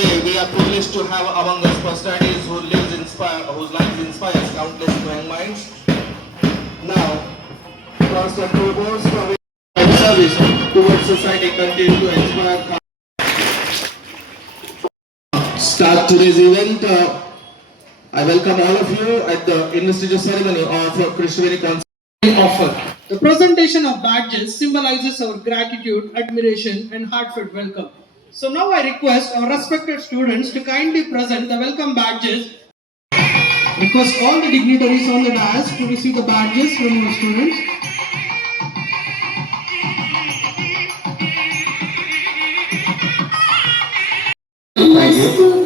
Today we are privileged to have among us personalities whose lives inspires countless young minds. Now, Pastor Provost from service towards society continue to inspire. Start today's event. I welcome all of you at the investiture ceremony of Krishna Concert offer. The presentation of badges symbolizes our gratitude, admiration, and heartfelt welcome. So now I request our respected students to kindly present the welcome badges. Request all the dignitaries on the dais to receive the badges from our students. Thank you.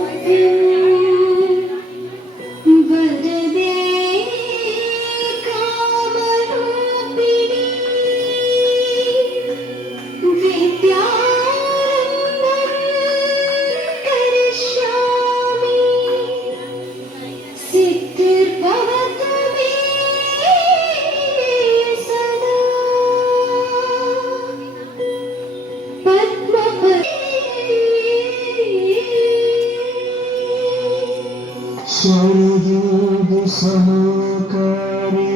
सर्वयोग सहकारी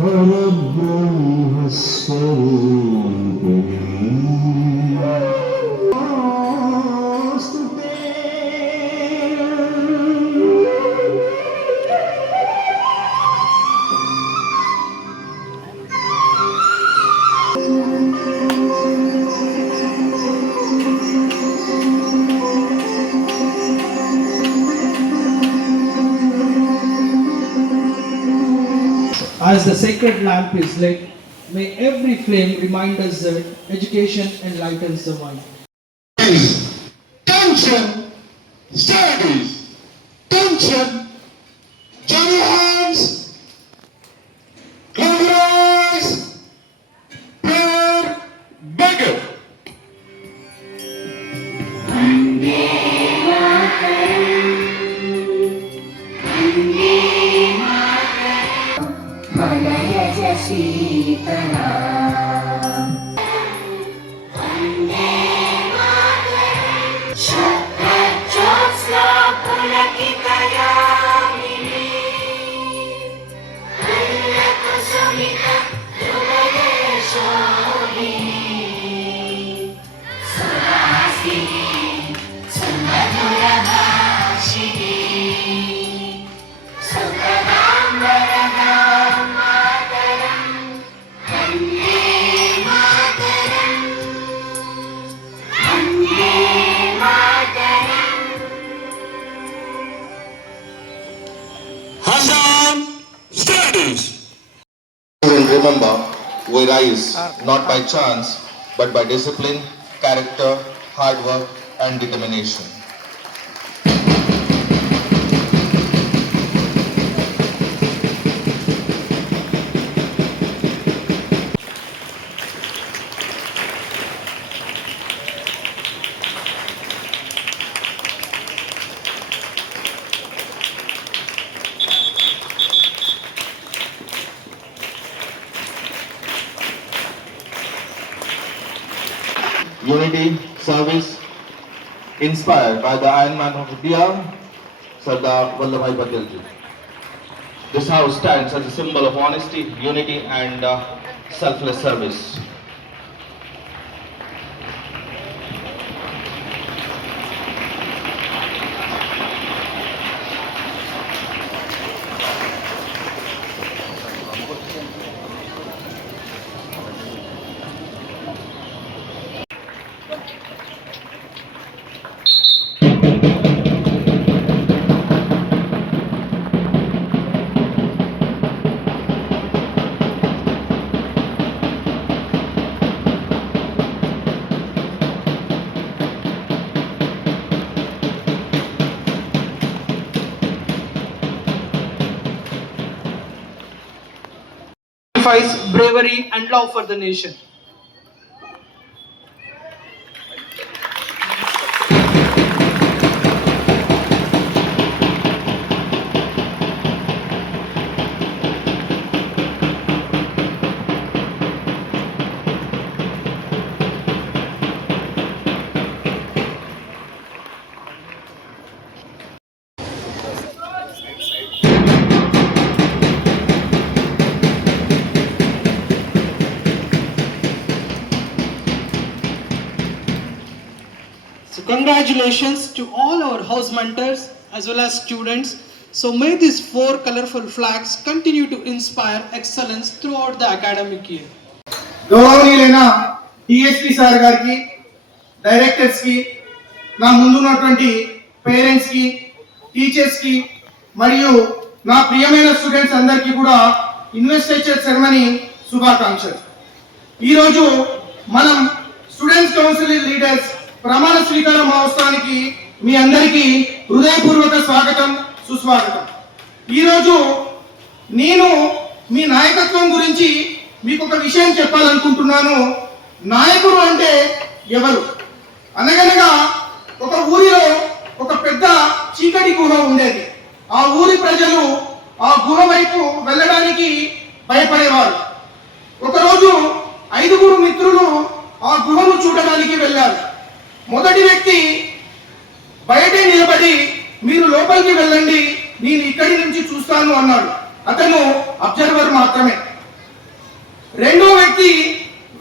परब्रह्म स्वरूपिणी As the sacred lamp is lit, may every flame remind us that education enlightens the mind. Tension, studies, tension, join your hands, close your eyes, prayer, beggar. Hassan studies. And remember, we rise not by chance, but by discipline, character, hard work, and determination. Unity, service, inspired by the Iron Man of India, Sardar Vallabhbhai Patel ji. This house stands as a symbol of honesty, unity, and selfless service. Bravery and love for the nation. congratulations to all our house mentors as well as students. So may these 4 colorful flags continue to inspire excellence throughout the academic year. గౌరవనీయులైన DSP sir గారికి, డైరెక్టర్స్ కి, నా ముందున్నటువంటి పేరెంట్స్ కి, టీచర్స్ కి మరియు నా ప్రియమైన స్టూడెంట్స్ అందరికీ కూడా ఇన్వెస్టిచర్ సెరమనీ శుభాకాంక్షలు. ఈరోజు మనం స్టూడెంట్స్ కౌన్సిల్ లీడర్స్ ప్రమాణ స్వీకార మహోత్సవానికి మీ అందరికీ హృదయపూర్వక స్వాగతం, సుస్వాగతం. ఈరోజు నేను మీ నాయకత్వం గురించి మీకు ఒక విషయం చెప్పాలనుకుంటున్నాను. నాయకుడు అంటే ఎవరు? అనగనగా ఒక ఊరిలో ఒక పెద్ద చీకటి గుహ ఉండేది. ఆ ఊరి ప్రజలు ఆ గుహ వైపు వెళ్ళడానికి భయపడేవారు. ఒకరోజు 5 మిత్రులు ఆ గుహను చూడడానికి వెళ్ళారు. మొదటి వ్యక్తి బయటే నిలబడి, మీరు లోపలికి వెళ్ళండి, నేను ఇక్కడి నుంచి చూస్తాను అన్నాడు. అతను అబ్జర్వర్ మాత్రమే. రెండో వ్యక్తి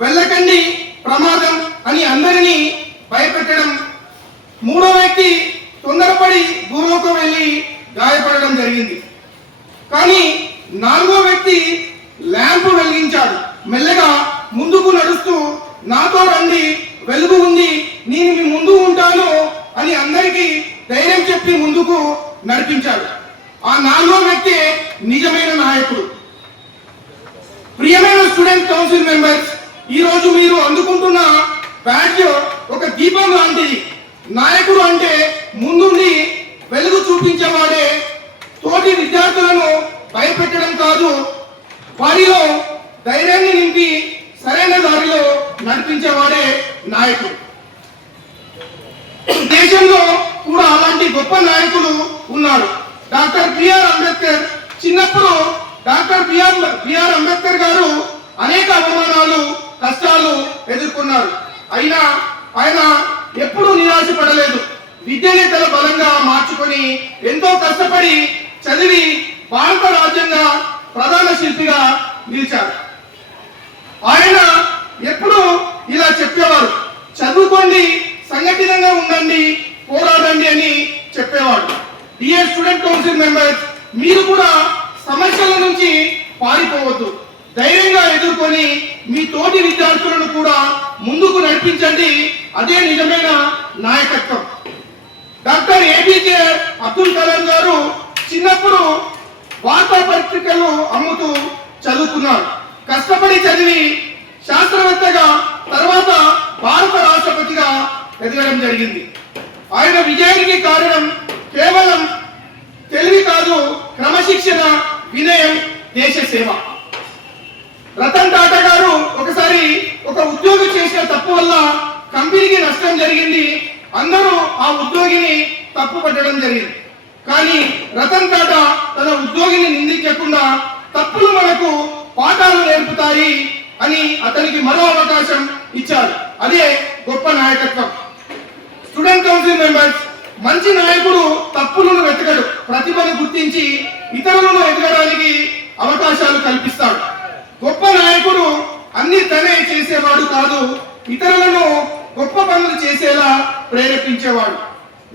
వెళ్ళకండి, ప్రమాదం అని అందరినీ భయపెట్టడం. మూడో వ్యక్తి తొందరపడి గుహలోకి వెళ్ళి గాయపడడం జరిగింది. కానీ 4వ వ్యక్తి ల్యాంప్ వెలిగించాడు. మెల్లగా ముందుకు నడుస్తూ, నాతో రండి, వెలుగు ఉంది, నేను మీ ముందు ఉంటాను అని అందరికీ ధైర్యం చెప్పి ముందుకు నడిపించాడు. ఆ 4వ వ్యక్తి నిజమైన నాయకుడు. ప్రియమైన స్టూడెంట్ కౌన్సిల్ మెంబర్స్, ఈ రోజు మీరు అందుకుంటున్న బ్యాడ్జ్ ఒక దీపం లాంటిది. నాయకుడు అంటే ముందుండి వెలుగు చూపించేవాడే. తోటి విద్యార్థులను భయపెట్టడం కాదు, వారిలో ధైర్యాన్ని నింపి సరైన దారిలో నడిపించేవాడే నాయకుడు. దేశంలో కూడా అలాంటి గొప్ప నాయకులు ఉన్నారు. Doctor BR Ambedkar. చిన్నప్పుడు డాక్టర్ బిఆర్ అంబేద్కర్ గారు అనేక అవమానాలు, కష్టాలు ఎదుర్కొన్నారు. అయినా ఆయన ఎప్పుడూ నిరాశపడలేదు. విద్యనే తన బలంగా మార్చుకొని ఎంతో కష్టపడి చదివి భారత రాజ్యాంగ ప్రధాన శిల్పిగా నిలిచారు. ఆయన ఎప్పుడు ఇలా చెప్పేవారు, చదువుకోండి, సంఘటితంగా ఉండండి, పోరాడండి అని చెప్పేవాడు. డియర్ స్టూడెంట్ కౌన్సిల్ మెంబర్స్, మీరు కూడా సమస్యల నుంచి పారిపోవద్దు. ధైర్యంగా ఎదుర్కొని మీ తోటి విద్యార్థులను కూడా ముందుకు నడిపించండి. అదే నిజమైన నాయకత్వం. డాక్టర్ ఏపీజే అబ్దుల్ కలాం గారు చిన్నప్పుడు వార్తాపత్రికలు అమ్ముతూ చదువుకున్నారు. కష్టపడి చదివి శాస్త్రవేత్తగా, తర్వాత భారత రాష్ట్రపతిగా ఎదగడం జరిగింది. ఆయన విజయానికి కారణం కేవలం తెలివి కాదు, క్రమశిక్షణ, వినయం, దేశ సేవ. రతన్ టాటా గారు ఒకసారి ఒక ఉద్యోగి చేసిన తప్పు వల్ల కంపెనీకి నష్టం జరిగింది. అందరూ ఆ ఉద్యోగిని తప్పు పట్టడం జరిగింది. కానీ రతన్ టాటా తన ఉద్యోగిని నిందించకుండా తప్పులు మనకు పాఠాలు నేర్పుతాయి అని అతనికి మరో అవకాశం ఇచ్చారు. అదే గొప్ప నాయకత్వం. స్టూడెంట్ కౌన్సిల్ మెంబర్స్, మంచి నాయకుడు తప్పులను వెతకడు, ప్రతిభను గుర్తించి ఇతరులను ఎదగడానికి అవకాశాలు కల్పిస్తాడు. గొప్ప నాయకుడు అన్ని తనే చేసేవాడు కాదు, ఇతరులను గొప్ప పనులు చేసేలా ప్రేరేపించేవాడు.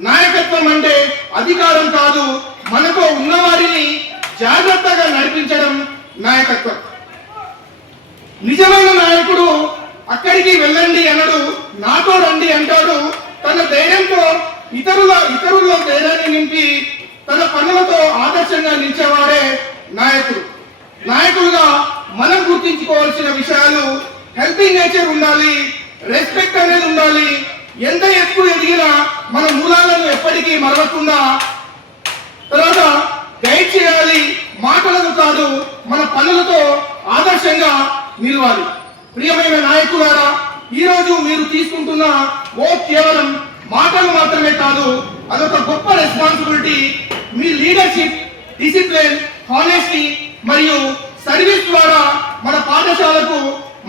నాయకత్వం అంటే అధికారం కాదు, మనతో ఉన్నవారిని జాగ్రత్తగా నడిపించడం నాయకత్వం. నిజమైన నాయకుడు అక్కడికి వెళ్ళండి అనడు, నాతో రండి అంటాడు. తన ధైర్యంతో ఇతరుల్లో ధైర్యాన్ని నింపి తన పనులతో ఆదర్శంగా నిలిచేవాడే నాయకుడు. నాయకులుగా మనం గుర్తించుకోవాల్సిన విషయాలు: హెల్పింగ్ నేచర్ ఉండాలి, రెస్పెక్ట్ అనేది ఉండాలి, ఎంత ఎక్కువ ఎదిగినా మన మూలాలను ఎప్పటికీ మరవకుండా, తర్వాత గైడ్ చేయాలి, మాటలకు కాదు మన పనులతో ఆదర్శంగా నిలవాలి. ప్రియమైన నాయకులారా, ఈరోజు మీరు తీసుకుంటున్న ఓట్ కేవలం మాటలు మాత్రమే కాదు, అదొక గొప్ప రెస్పాన్సిబిలిటీ. మీ లీడర్షిప్, డిసిప్లిన్, హానెస్టీ మరియు సర్వీస్ ద్వారా మన పాఠశాలకు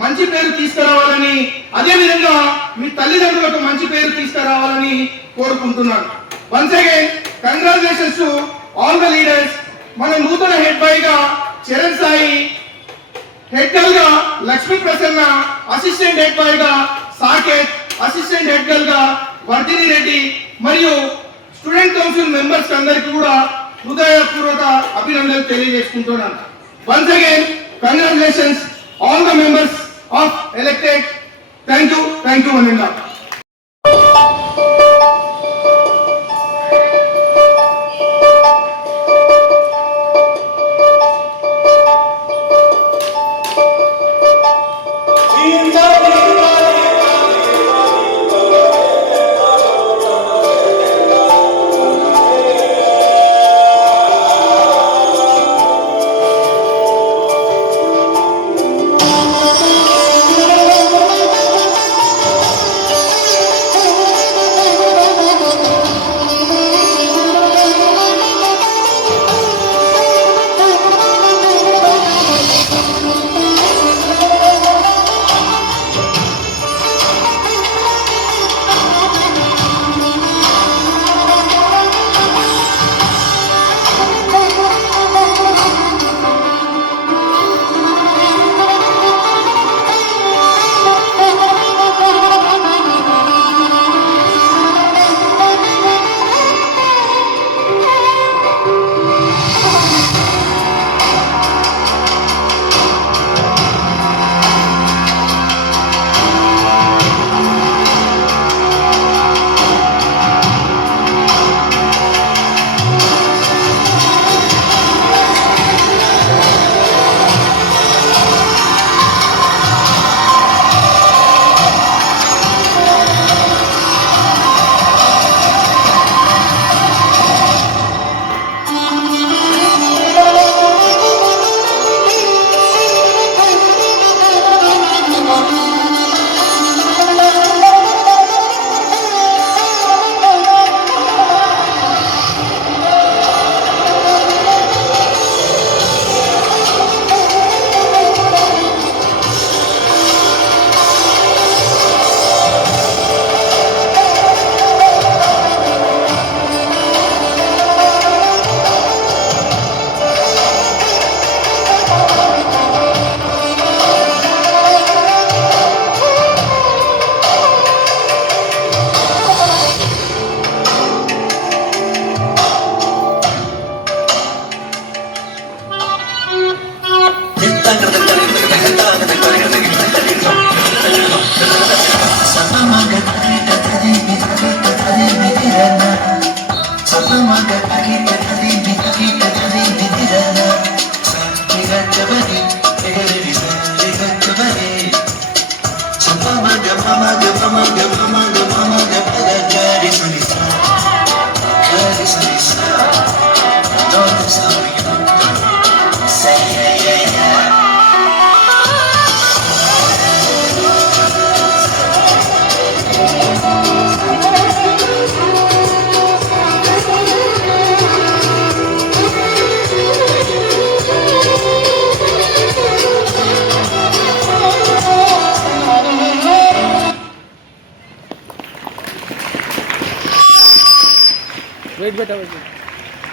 మంచి పేరు తీసుకురావాలని, అదే విధంగా మీ తల్లిదండ్రులకు మంచి పేరు తీసుకురావాలని కోరుకుంటున్నాను. Once again congratulations to all the leaders. మన నూతన హెడ్ బాయ్ గా చరణ్ సాయి, హెడ్ గర్ల్ గా లక్ష్మీ ప్రసన్న, అసిస్టెంట్ హెడ్ బాయ్ గా సాకేత్, అసిస్టెంట్ హెడ్ గర్ల్ గా వర్ధిని రెడ్డి మరియు స్టూడెంట్ కౌన్సిల్ మెంబర్స్ అందరికీ కూడా హృదయపూర్వక అభినందనలు తెలియజేసుకుంటున్నాను. Once again congratulations all the members of elected. Thank you one.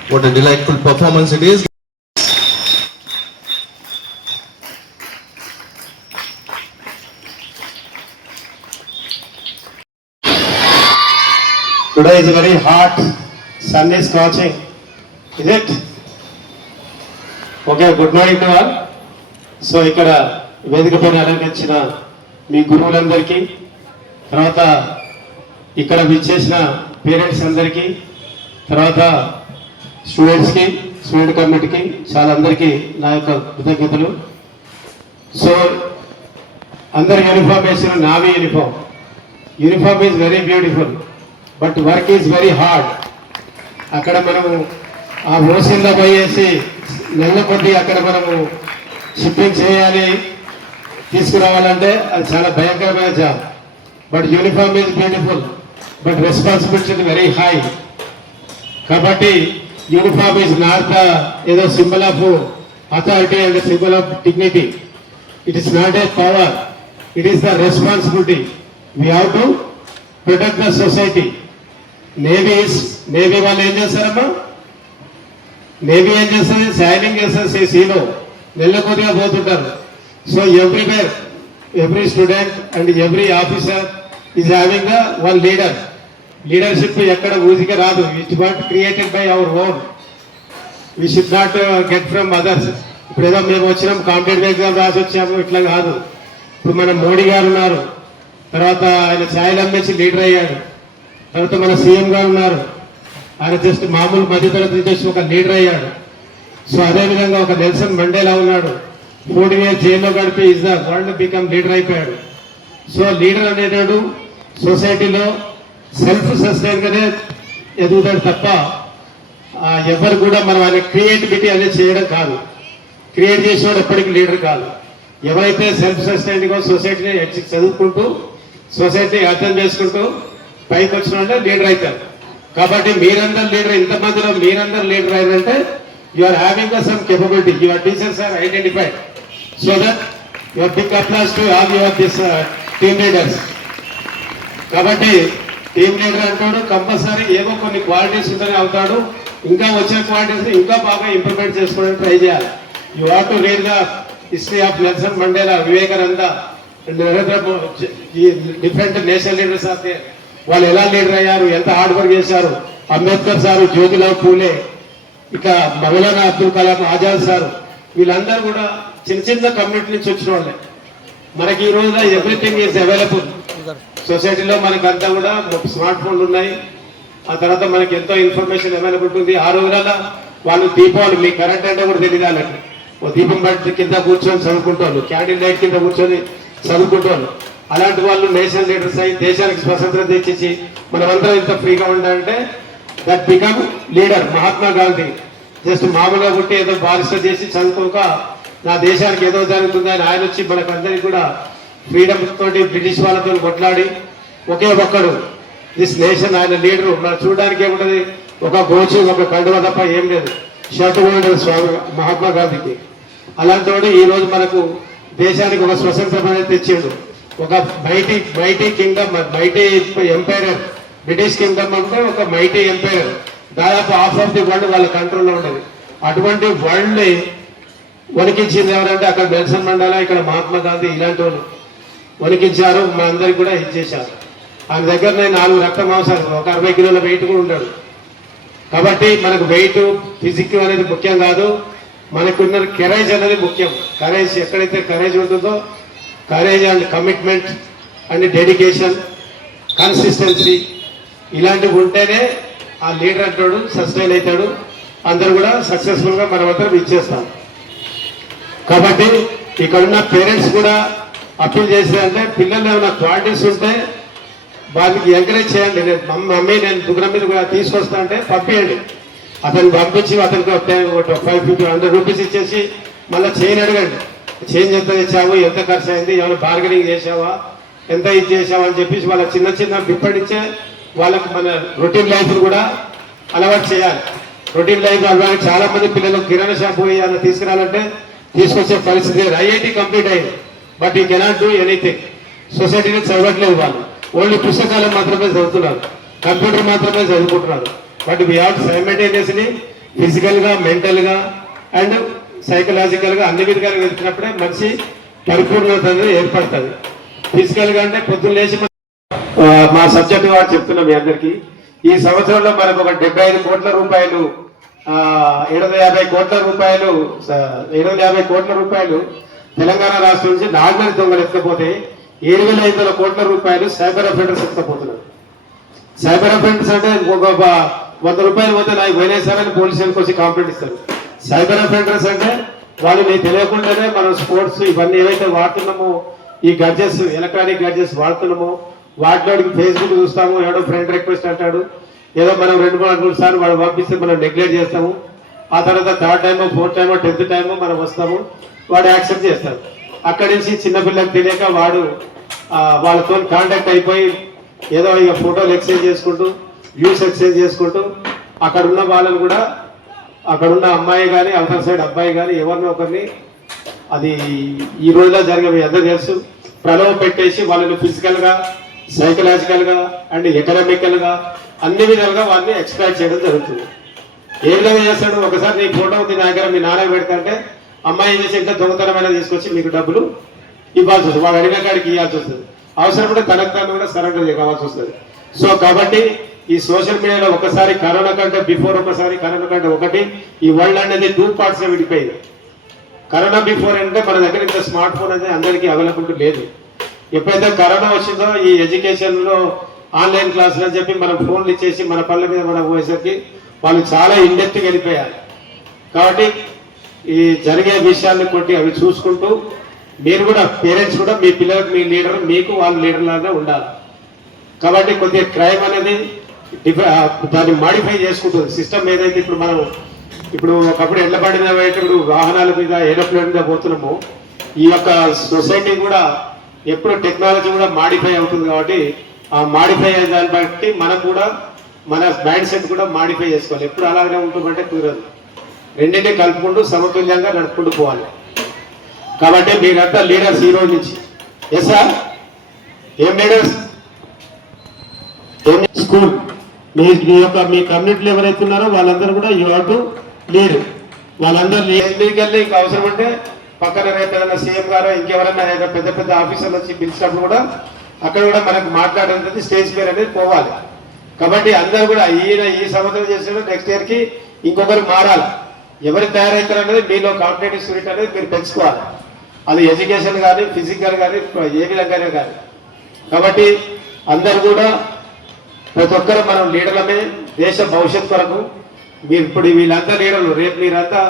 What a delightful performance it is. Today is very hot, sun is scorching, is it? Okay, good morning to all. So ఇక్కడ వేదిక పైన అలంకరించిన మీ గురువులందరికీ, తర్వాత ఇక్కడ విచ్చేసిన పేరెంట్స్ అందరికీ, తర్వాత స్టూడెంట్స్కి, స్టూడెంట్ కమిటీకి చాలా అందరికీ నా యొక్క కృతజ్ఞతలు. సో అందరు యూనిఫామ్ వేసిన navy uniform. Uniform is very beautiful, but work is very hard. అక్కడ మనము ఆ ఓసిన్లో పోయేసి నెల కొద్దీ అక్కడ మనము షిప్పింగ్ చేయాలి, తీసుకురావాలంటే అది చాలా భయంకరమైన job. But uniform is beautiful, but responsibility very high. కాబట్టి యూనిఫామ్ ఈజ్ నాట్ ద ఏదో symbol of authority and symbol of dignity. It is not a power, it is the responsibility. We have to protect the society. Navy వాళ్ళు ఏం చేస్తారమ్మా? నేవీ ఏం చేస్తుంది? సైనింగ్ చేస్తుంది సీలో, నెల కొద్దిగా పోతుంటారు. So every student and every officer is having the one leader. Leadership ఎక్కడ ఊజిగా రాదు. It what created by our own. We should not get from others. ఇప్పుడు ఏదో మేము వచ్చినాం కాంపిటేటివ్ ఎగ్జామ్ రాసి వచ్చాము ఇట్లా కాదు. ఇప్పుడు మన మోడీ గారు ఉన్నారు, తర్వాత ఆయన ఛాయలు అమ్మేసి లీడర్ అయ్యాడు, తర్వాత మన సీఎం గారు ఉన్నారు, ఆయన జస్ట్ మామూలు మధ్యతరగతి నుంచి ఒక లీడర్ అయ్యాడు. సో అదేవిధంగా ఒక నెల్సన్ మండేలా ఉన్నాడు, 14 years జైల్లో గడిపి is the world become leader అయిపోయాడు. సో లీడర్ అనేటాడు సొసైటీలో సెల్ఫ్ సస్టైన్గానే ఎదుగుతాడు తప్ప ఎవరు కూడా మనం ఆయన క్రియేటివిటీ అనేది చేయడం కాదు. క్రియేట్ చేసేవాడు ఎప్పటికీ లీడర్ కాదు. ఎవరైతే సెల్ఫ్ సస్టైన్గా సొసైటీని చదువుకుంటూ సొసైటీని అర్థం చేసుకుంటూ పైకి వచ్చిన వాళ్ళే లీడర్ అవుతారు. కాబట్టి మీరందరూ లీడర్, ఇంతమందిలో మీరందరూ లీడర్ అయ్యారంటే you are having some capability. Your teachers are identified. So that your big applause to all your this team leaders. కాబట్టి టీమ్ లీడర్ అంటాడు కంపల్సరీ ఏవో కొన్ని క్వాలిటీస్ ఉంటేనే అవుతాడు. ఇంకా వచ్చిన క్వాలిటీస్ ఇంకా బాగా ఇంప్లిమెంట్ చేసుకోవడానికి ట్రై చేయాలి. You want to read the history of Nelson Mandela, Vivekananda, Narendra Modi, ఈ different national leaders of they. వాళ్ళు ఎలా లీడర్ అయ్యారు, ఎంత హార్డ్ వర్క్ చేశారు. అంబేద్కర్ సారు, జ్యోతిరావు పూలే, ఇక మౌలానా అబ్దుల్ కలాం ఆజాద్ సార్, వీళ్ళందరూ కూడా చిన్న చిన్న కమ్యూనిటీ నుంచి వచ్చిన వాళ్ళే. మనకి ఈ రోజున ఎవ్రీథింగ్ ఈజ్ అవైలబుల్ సొసైటీలో. మనకంతా కూడా స్మార్ట్ ఫోన్లు ఉన్నాయి. ఆ తర్వాత మనకి ఎంతో ఇన్ఫర్మేషన్ అవైలబుల్ ఉంటుంది. ఆ రోజులలో వాళ్ళు దీపావళి, మీకు కరెంట్ అంటే కూడా తెలియదు వాళ్ళకి, ఓ దీపం బట్టి కింద కూర్చొని చదువుకుంటారు, క్యాండిల్ లైట్ కింద కూర్చొని చదువుకుంటారు. అలాంటి వాళ్ళు నేషనల్ లీడర్స్ అయ్యి దేశానికి స్వతంత్రం తెచ్చేసి మనమందరం ఇంత ఫ్రీగా ఉండాలంటే that become leader. Mahatma Gandhi జస్ట్ మామూలుగా పుట్టి ఏదో బారిస్టర్ చేసి చదువుకోక నా దేశానికి ఏదో జరుగుతుంది అని ఆయన వచ్చి మనకందరికి కూడా ఫ్రీడమ్ తోటి బ్రిటిష్ వాళ్ళతో కొట్లాడి ఒకే ఒక్కడు దిస్ నేషన్ ఆయన లీడరు. మనం చూడడానికి ఏముంటుంది, ఒక గోచి ఒక కండువ తప్ప ఏం లేదు. షర్ట్ కూడా ఉండదు స్వామి మహాత్మా గాంధీకి. అలాంటి వాడు ఈ రోజు మనకు దేశానికి ఒక స్వతంత్రం అనేది తెచ్చిండు. ఒక mighty kingdom, mighty empire. British kingdom అంటే ఒక మైటీ ఎంపైర్, దాదాపు హాఫ్ ఆఫ్ ది వరల్డ్ వాళ్ళ కంట్రోల్లో ఉండేది. అటువంటి వరల్డ్ ని వణికించింది ఎవరంటే అక్కడ నెల్సన్ మండేలా, ఇక్కడ మహాత్మా గాంధీ, ఇలాంటి వాళ్ళు వణికించారు. మా అందరికి కూడా ఇచ్చేశారు. ఆయన దగ్గర 4 రక్త మాంసాలు, ఒక 60 కిలోల వెయిట్ కూడా ఉంటాడు. కాబట్టి మనకు వెయిట్ ఫిజిక్ అనేది ముఖ్యం కాదు, మనకున్న కరేజ్ అనేది ముఖ్యం. కరేజ్ ఎక్కడైతే కరేజ్ ఉంటుందో, courage and commitment and dedication, consistency ఇలాంటివి ఉంటేనే ఆ లీడర్ అంటాడు సస్టైన్ అవుతాడు. అందరూ కూడా సక్సెస్ఫుల్గా మనమందరం ఇచ్చేస్తాం. కాబట్టి ఇక్కడ ఉన్న పేరెంట్స్ కూడా అప్పీల్ చేసేదంటే పిల్లలు ఏమైనా క్వాలిటీస్ ఉంటే వాళ్ళకి ఎంకరేజ్ చేయండి. మమ్మీ నేను దుగ్గరం మీద కూడా తీసుకొస్తా అంటే పంపించండి. అతన్ని పంపించి అతనికి 500 రూపీస్ ఇచ్చేసి మళ్ళీ చైన్ అడగండి. చైన్ ఎంత తెచ్చావు, ఎంత ఖర్చు అయింది, ఏమైనా బార్గెనింగ్ చేసావా, ఎంత ఇది చేసావా అని చెప్పేసి వాళ్ళ చిన్న చిన్న ఇప్పటించే వాళ్ళకి మన రొటీన్ లైఫ్ కూడా అలవాటు చేయాలి. రొటీన్ లైఫ్ అలవాటు చాలా మంది పిల్లలు కిరాణా షాప్ పోయి తీసుకురాలంటే తీసుకొచ్చే పరిస్థితి. ఐఐటి కంప్లీట్ అయింది, but you cannot do anything. సొసైటీని చదవట్లేదు వాళ్ళు, ఓన్లీ పుస్తకాలు మాత్రమే చదువుతున్నారు, కంప్యూటర్ మాత్రమే చదువుకుంటున్నారు. బట్ వీ హ్యావ్ సైమల్టేనియస్లీ ఫిజికల్గా, మెంటల్గా అండ్ సైకలాజికల్గా అన్ని విధాలుగా వెళ్తున్నప్పుడే మనిషి పరిపూర్ణత అనేది ఏర్పడుతుంది. ఫిజికల్గా అంటే పొద్దున్న లేచి మా సబ్జెక్ట్ వాడు చెప్తున్నా మీ అందరికీ, ఈ సంవత్సరంలో మనకు ఒక 75 కోట్ల రూపాయలు 750 కోట్ల రూపాయలు 750 కోట్ల రూపాయలు తెలంగాణ రాష్ట్రం నుంచి నాగమణి దొంగలు ఎత్తకపోతే 7,500 కోట్ల రూపాయలు సైబర్ అఫెండర్స్ ఎత్తకపోతున్నారు. సైబర్ అఫెండర్స్ అంటే ఒక 100 రూపాయలు పోతే నాకు పోయినేసారని పోలీసులకు వచ్చి కంప్లైంట్ ఇస్తారు. సైబర్ అఫెండర్స్ అంటే వాళ్ళు మీకు తెలియకుండానే మనం స్పోర్ట్స్ ఇవన్నీ ఏవైతే వాడుతున్నామో, ఈ గడ్జెస్, ఎలక్ట్రానిక్ గడ్జెస్ వాడుతున్నామో వాటిలోకి ఫేస్బుక్ చూస్తాము, ఎవడో ఫ్రెండ్ రిక్వెస్ట్ అంటాడు, ఏదో మనం 2-3 సార్లు వాడు పంపిస్తే మనం నెగ్లెక్ట్ చేస్తాము. ఆ తర్వాత 3rd టైమో 4th టైమో 10th టైమో మనం వస్తాము, వాడు యాక్సెప్ట్ చేస్తాడు. అక్కడి నుంచి చిన్నపిల్లలకు తెలియక వాడు వాళ్ళతో కాంటాక్ట్ అయిపోయి ఏదో ఇక ఫోటోలు ఎక్స్చేంజ్ చేసుకుంటూ, వ్యూస్ ఎక్స్చేంజ్ చేసుకుంటూ అక్కడ ఉన్న వాళ్ళని కూడా, అక్కడ ఉన్న అమ్మాయి కానీ అవతల సైడ్ అబ్బాయి కానీ ఎవరినో ఒకరిని, అది ఈ రోజులో జరిగే అందరూ తెలుసు, ప్రలోభ పెట్టేసి వాళ్ళని ఫిజికల్గా, సైకలాజికల్గా అండ్ ఎకనామికల్గా అన్ని విధాలుగా వాళ్ళని ఎక్స్ప్లాయిట్ చేయడం జరుగుతుంది. ఏ విధంగా చేస్తాడు, ఒకసారి నీ ఫోటో ఉంది నా దగ్గర, మీ నాన్న పెడతాంటే అమ్మాయి ఏం చేసి ఇంకా దొంగతనమైన తీసుకొచ్చి మీకు డబ్బులు ఇవ్వాల్సి వస్తుంది, వాడు అడిగిన కాడికి ఇవ్వాల్సి వస్తుంది. అవసరం కూడా తనకు తాను కూడా సరెండర్ కావాల్సి వస్తుంది. సో కాబట్టి ఈ సోషల్ మీడియాలో ఒకసారి కరోనా కంటే బిఫోర్, ఒకసారి కరోనా కంటే ఒకటి, ఈ వరల్డ్ అనేది 2 పార్ట్స్గా విడిపోయింది. కరోనా బిఫోర్ అంటే మన దగ్గర ఇంత స్మార్ట్ ఫోన్ అనేది అందరికీ అవైలబిలిటీ లేదు. ఎప్పుడైతే కరోనా వచ్చిందో ఈ ఎడ్యుకేషన్లో ఆన్లైన్ క్లాసులు అని చెప్పి మనం ఫోన్లు ఇచ్చేసి మన పనుల మీద మనం పోయేసరికి వాళ్ళు చాలా ఇండెప్త్గా వెళ్ళిపోయారు. కాబట్టి ఈ జరిగే విషయాన్ని కొట్టి అవి చూసుకుంటూ మీరు కూడా పేరెంట్స్ కూడా మీ పిల్లలకు మీ లీడర్, మీకు వాళ్ళ లీడర్ లాగా ఉండాలి. కాబట్టి కొద్దిగా క్రైమ్ అనేది దాన్ని మాడిఫై చేసుకుంటుంది సిస్టమ్. ఏదైతే ఇప్పుడు ఒకప్పుడు ఎడ్ల బండి మీద పోయేటప్పుడు వాహనాల మీద ఏరోప్లేన్ మీద పోతున్నామో, ఈ యొక్క సొసైటీ కూడా ఎప్పుడు టెక్నాలజీ కూడా మాడిఫై అవుతుంది. కాబట్టి ఆ మాడిఫై అయ్యే దాన్ని బట్టి మనం కూడా మన మైండ్ సెట్ కూడా మాడిఫై చేసుకోవాలి. ఎప్పుడు అలాగే ఉంటుందంటే కుదరదు. రెండింటినీ కలుపుకుంటూ సమతుల్యంగా నడుపుకుంటూ పోవాలి. కాబట్టి మీరంతా లీడర్స్ ఈ రోజు నుంచి. ఎస్ సార్, ఏం లీడర్స్? స్కూల్ మీ యొక్క మీ కమ్యూనిటీలో ఎవరైతే ఉన్నారో వాళ్ళందరూ కూడా యూ హ్యావ్ టు లీడ్. వాళ్ళందరూ మీదకి వెళ్ళి ఇంకా అవసరం అంటే పక్కన రేపు ఏదైనా సీఎం గారు ఇంకెవరైనా పెద్ద పెద్ద ఆఫీసర్లు వచ్చి పిలిచినప్పుడు కూడా అక్కడ కూడా మనకు మాట్లాడేది స్టేజ్ పేరు అనేది పోవాలి. కాబట్టి అందరూ కూడా ఈ సంవత్సరం చేసినప్పుడు నెక్స్ట్ ఇయర్కి ఇంకొకరు మారాలి. ఎవరు తయారవుతారు అనేది మీలో కాంపిటేటివ్ స్పిరిట్ అనేది మీరు పెంచుకోవాలి. అది ఎడ్యుకేషన్ కానీ, ఫిజికల్ కానీ, ఏ విధంగానే కానీ. కాబట్టి అందరు కూడా ప్రతి ఒక్కరు మనం లీడర్లమే. దేశ భవిష్యత్ కొరకు మీరు ఇప్పుడు వీళ్ళంతా లీడర్లు, రేపు మీరంతా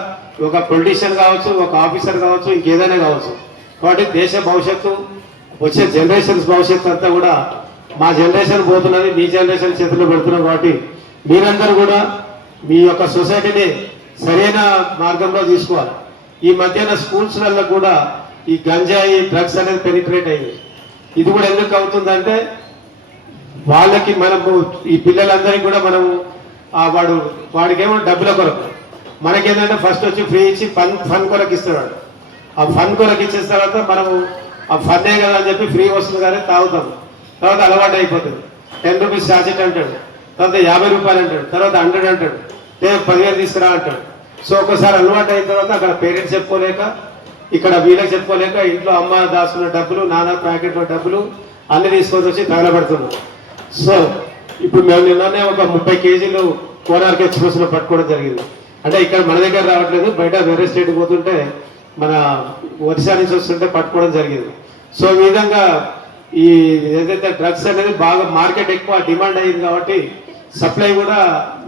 ఒక పొలిటీషియన్ కావచ్చు, ఒక ఆఫీసర్ కావచ్చు, ఇంకేదైనా కావచ్చు. కాబట్టి దేశ భవిష్యత్తు, వచ్చే జనరేషన్స్ భవిష్యత్తు అంతా కూడా మా జనరేషన్ పోతున్నది, మీ జనరేషన్ చేతుల్లో పెడుతున్నాం. కాబట్టి మీరందరూ కూడా మీ యొక్క సొసైటీని సరైన మార్గంలో తీసుకోవాలి. ఈ మధ్యాహ్న స్కూల్స్లలో కూడా ఈ గంజాయి డ్రగ్స్ అనేది పెనిట్రేట్ అయింది. ఇది కూడా ఎందుకు అవుతుందంటే వాళ్ళకి మనము ఈ పిల్లలందరికీ కూడా మనము వాడికేమో డబ్బుల కొరకు, మనకేంటంటే ఫస్ట్ వచ్చి ఫ్రీ ఇచ్చి ఫన్ కొరకు ఇస్తున్నాడు. ఆ ఫన్ కొరకు ఇచ్చిన తర్వాత మనము ఆ ఫన్నే కదా అని చెప్పి ఫ్రీ వస్తుంది కానీ తాగుతాం. తర్వాత అలవాటు అయిపోతుంది. 10 రూపీస్ చార్జెట్ అంటాడు, తర్వాత 50 రూపాయలు అంటాడు, తర్వాత 100 అంటాడు, 10,000 తీసుకురా అంటాడు. సో ఒకసారి అలవాటు అయిన తర్వాత అక్కడ పేరెంట్స్ చెప్పుకోలేక, ఇక్కడ వీళ్ళకి చెప్పుకోలేక ఇంట్లో అమ్మ దాచుకున్న డబ్బులు, నాన్న ప్యాకెట్లో డబ్బులు అన్ని తీసుకొని వచ్చి తగలబడుతున్నాం. సో ఇప్పుడు మేము నిన్ననే ఒక 30 కేజీలు కోనార్క్ ఎక్స్ప్రెస్లో పట్టుకోవడం జరిగింది. అంటే ఇక్కడ మన దగ్గర రావట్లేదు, బయట వేరే స్టేట్ పోతుంటే మన ఒరిస్సా నుంచి వస్తుంటే పట్టుకోవడం జరిగింది. సో ఈ విధంగా ఈ ఏదైతే డ్రగ్స్ అనేది బాగా మార్కెట్ ఎక్కువ డిమాండ్ అయ్యింది. కాబట్టి సప్లై కూడా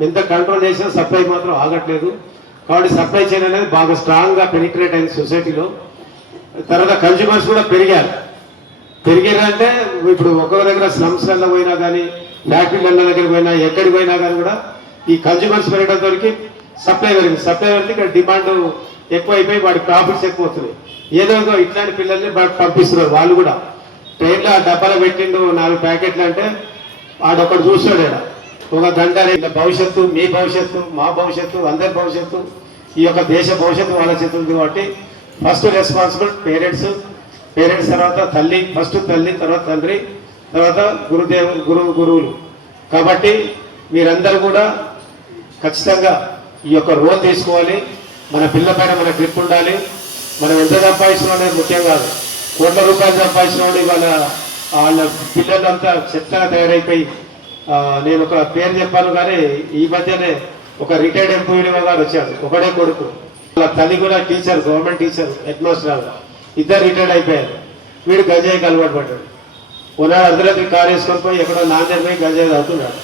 ఎంత కంట్రోల్ చేసినా సప్లై మాత్రం ఆగట్లేదు. కాబట్టి సప్లై చైన్ అనేది బాగా స్ట్రాంగ్గా పెనిట్రేట్ అయింది సొసైటీలో. తర్వాత కన్జ్యూమర్స్ కూడా పెరిగారంటే ఇప్పుడు ఒక్కొక్క దగ్గర స్లమ్స్లలో పోయినా కానీ, ఫ్యాక్టరీల దగ్గర పోయినా, ఎక్కడికి పోయినా కానీ కూడా ఈ కన్జ్యూమర్స్ పెరగడంతో సప్లై పెరిగింది. సప్లై పెరిగితే ఇక్కడ డిమాండ్ ఎక్కువ అయిపోయి వాడి ప్రాఫిట్స్ ఎక్కువ అవుతున్నాయి. ఏదో ఇట్లాంటి పిల్లల్ని పంపిస్తున్నారు. వాళ్ళు కూడా ట్రైన్లో ఆ డబ్బాలో పెట్టిండు 4 ప్యాకెట్లు అంటే ఆడొక్కడు చూస్తాడు. ఒక గంట భవిష్యత్తు, మీ భవిష్యత్తు, మా భవిష్యత్తు, అందరి భవిష్యత్తు, ఈ యొక్క దేశ భవిష్యత్తు వాళ్ళ చేతుంది. కాబట్టి ఫస్ట్ రెస్పాన్సిబుల్ పేరెంట్స్ తర్వాత తల్లి, ఫస్ట్ తల్లి, తర్వాత తండ్రి, తర్వాత గురువులు. కాబట్టి మీరందరూ కూడా ఖచ్చితంగా ఈ యొక్క రోల్ తీసుకోవాలి. మన పిల్లల పైన మన గ్రిప్ ఉండాలి. మనం ఎంత సంపాదించడం అనేది ముఖ్యం కాదు. కోట్ల రూపాయలు సంపాదించిన వాళ్ళ పిల్లలంతా చెత్తగా తయారైపోయి, నేను ఒక పేరు చెప్పాను కానీ ఈ మధ్యనే ఒక రిటైర్డ్ ఎంప్లాయీ గారు వచ్చారు, ఒకడే కొడుకు. వాళ్ళ తల్లి కూడా teacher, government teacher, head master, ఇద్దరు రిటైర్డ్ అయిపోయారు. వీడు గంజాయికి అలవాటు పడ్డాడు. ఉన్నాడు అర్ధరాత్రి కారు వేసుకొని పోయి ఎక్కడో నాందేడ్ పోయి గంజాయి తాగుతున్నాడు.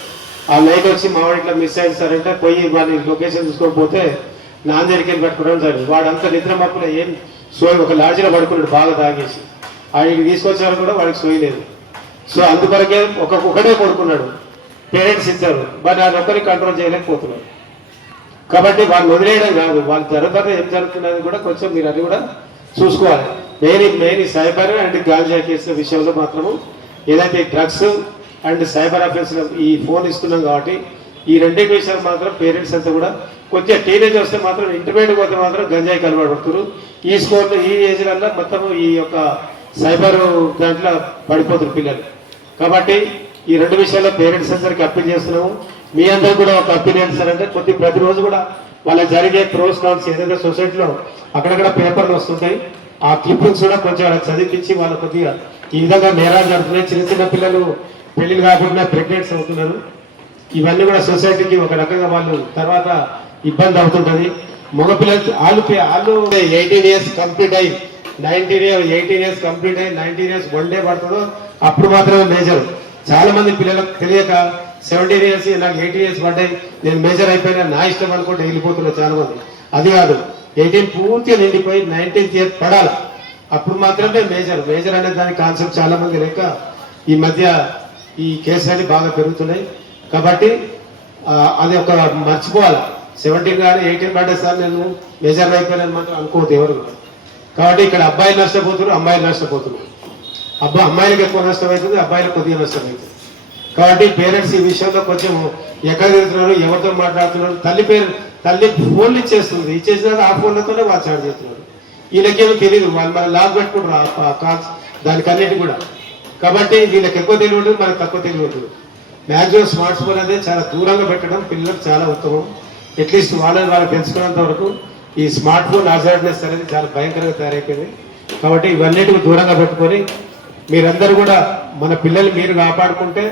ఆ నైట్ వచ్చి మావాడు ఇట్లా మిస్ అయింది సార్ అంటే పోయి వాడిని లొకేషన్ చూసుకొని పోతే నాందేడ్కి వెళ్ళి పట్టుకోవడం జరిగింది. వాడంతా నిద్ర మప్పులో ఏం సోయి ఒక లాడ్జిలో పడుకున్నాడు బాగా తాగేసి. ఆయనకి తీసుకొచ్చారు కూడా వాడికి సోయలేదు. సో అందుకొరకే ఒకటే కొడుకున్నాడు. పేరెంట్స్ ఇచ్చారు, బట్ ఆయన ఒక్కరికి కంట్రోల్ చేయలేకపోతున్నారు. కాబట్టి వాళ్ళని వదిలేయడం కాదు, వాళ్ళ తర్వాత ఏం జరుగుతున్నది కూడా కొంచెం మీరు అది కూడా చూసుకోవాలి. మెయిన్ ఈ సైబర్ అండ్ గాంజా కేసుల విషయంలో మాత్రము ఏదైతే డ్రగ్స్ అండ్ సైబర్ అఫెన్స్ ఈ ఫోన్ ఇస్తున్నాం కాబట్టి ఈ రెండింటి విషయాలు మాత్రం పేరెంట్స్ అంతా కూడా కొంచెం టీనేజ్ వస్తే మాత్రం ఇంటర్మీడియట్ పోతే మాత్రం గంజాయికి అలవాటు పడుతున్నారు. ఈ స్కోర్లో ఈ ఏజ్లలో మొత్తం ఈ యొక్క సైబర్ దాంట్లో పడిపోతున్నారు పిల్లలు. కాబట్టి ఈ రెండు విషయాల్లో పేరెంట్స్ అందరికీ అప్పీల్ చేస్తున్నాము. మీ అందరూ కూడా ఒక అప్పీల్ చేస్తారంటే ప్రతిరోజు కూడా వాళ్ళ జరిగే ప్రోస్ కాన్స్ ఏదైతే సొసైటీలో అక్కడక్కడ పేపర్లు వస్తుంటాయి, ఆ క్లిప్పింగ్స్ కూడా కొంచెం చదివించి వాళ్ళ కొద్దిగా ఈ విధంగా నేరాలు జరుగుతున్నాయి. చిన్న పిల్లలు పెళ్లిలు కాకుండా ప్రెగ్నెంట్స్ అవుతున్నారు. ఇవన్నీ కూడా సొసైటీకి ఒక రకంగా వాళ్ళు తర్వాత ఇబ్బంది అవుతుంటుంది. మగపిల్లలు వాళ్ళు 18 ఇయర్స్ కంప్లీట్ అయ్యి 18 ఇయర్స్ కంప్లీట్ అయ్యి 19 ఇయర్స్ 1 డే పడుతుందో అప్పుడు మాత్రమే మేజర్. చాలా మంది పిల్లలకు తెలియక 17 ఇయర్స్ నాకు 18 ఇయర్స్ పడ్డాయి నేను మేజర్ అయిపోయినా నా ఇష్టం అనుకుంటే వెళ్ళిపోతున్నారు చాలా మంది. అది కాదు, 18 పూర్తిగా నిండిపోయి 19th ఇయర్ పడాలి, అప్పుడు మాత్రమే మేజర్ అనే దాని కాన్సెప్ట్ చాలా మంది లేక ఈ మధ్య ఈ కేసులన్నీ బాగా పెరుగుతున్నాయి. కాబట్టి అది ఒక మర్చిపోవాలి. 17 కానీ 18 పడ్డా సార్ నేను మేజర్ అయిపోయానని మాత్రం అనుకోవద్దు ఎవరు కూడా. కాబట్టి ఇక్కడ అబ్బాయిలు నష్టపోతున్నారు, అమ్మాయిలు నష్టపోతున్నారు. అమ్మాయిలకు ఎక్కువ నష్టం అవుతుంది, అబ్బాయిలకు కొద్దిగా నష్టం అవుతుంది. కాబట్టి పేరెంట్స్ ఈ విషయంలో కొంచెం ఎక్కడ తిరుగుతున్నారు, ఎవరితో మాట్లాడుతున్నారు, తల్లి ఫోన్లు ఇచ్చేసినాక ఆ ఫోన్లతోనే వాళ్ళు చాట్ చేస్తున్నారు. వీళ్ళకేమో తెలియదు, వాళ్ళు మన లాగ్ పెట్టుకుంటారు దానికన్నిటి కూడా. కాబట్టి వీళ్ళకి ఎక్కువ తెలివి ఉంటుంది, మనకు తక్కువ తెలివి ఉంటుంది. మ్యాక్సిమం స్మార్ట్ ఫోన్ అనేది చాలా దూరంగా పెట్టడం పిల్లలకు చాలా ఉత్తమం. అట్లీస్ట్ వాళ్ళకి తెలుసుకున్నంత వరకు ఈ స్మార్ట్ ఫోన్ అజార్డ్నెస్ అనేది చాలా భయంకరంగా తయారైపోయింది. కాబట్టి ఇవన్నిటికి దూరంగా పెట్టుకొని మీరందరూ కూడా మన పిల్లలు మీరు కాపాడుకుంటే